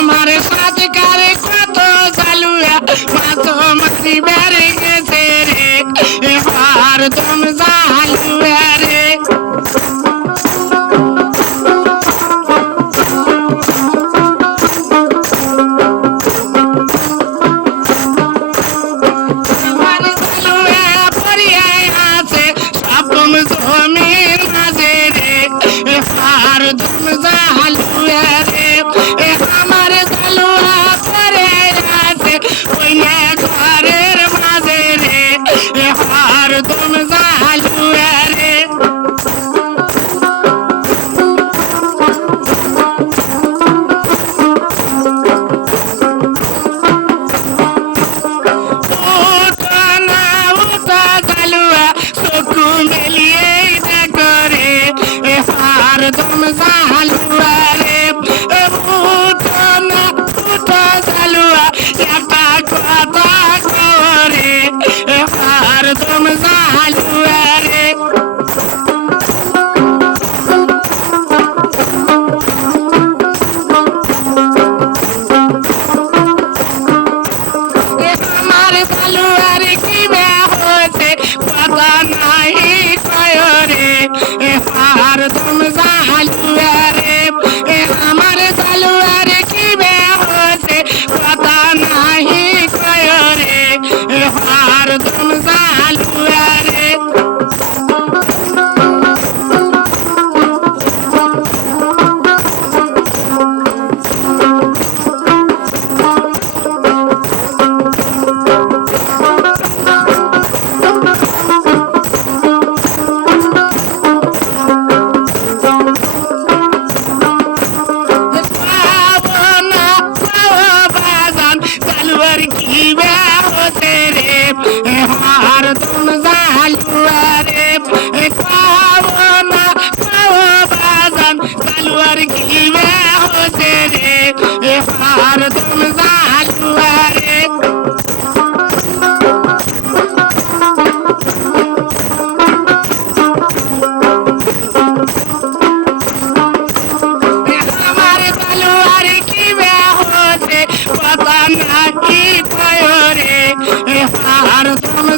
তোমার সাজকারে কত জালুয়া মা তো মাসি বেড়ে গেছে রে। এবার তোমার আলুয়ার কি হয়েছে পাতা নাই কয়রে। আর কি হচ্ছে রে হার তুম জানুয়ারে আর তুমি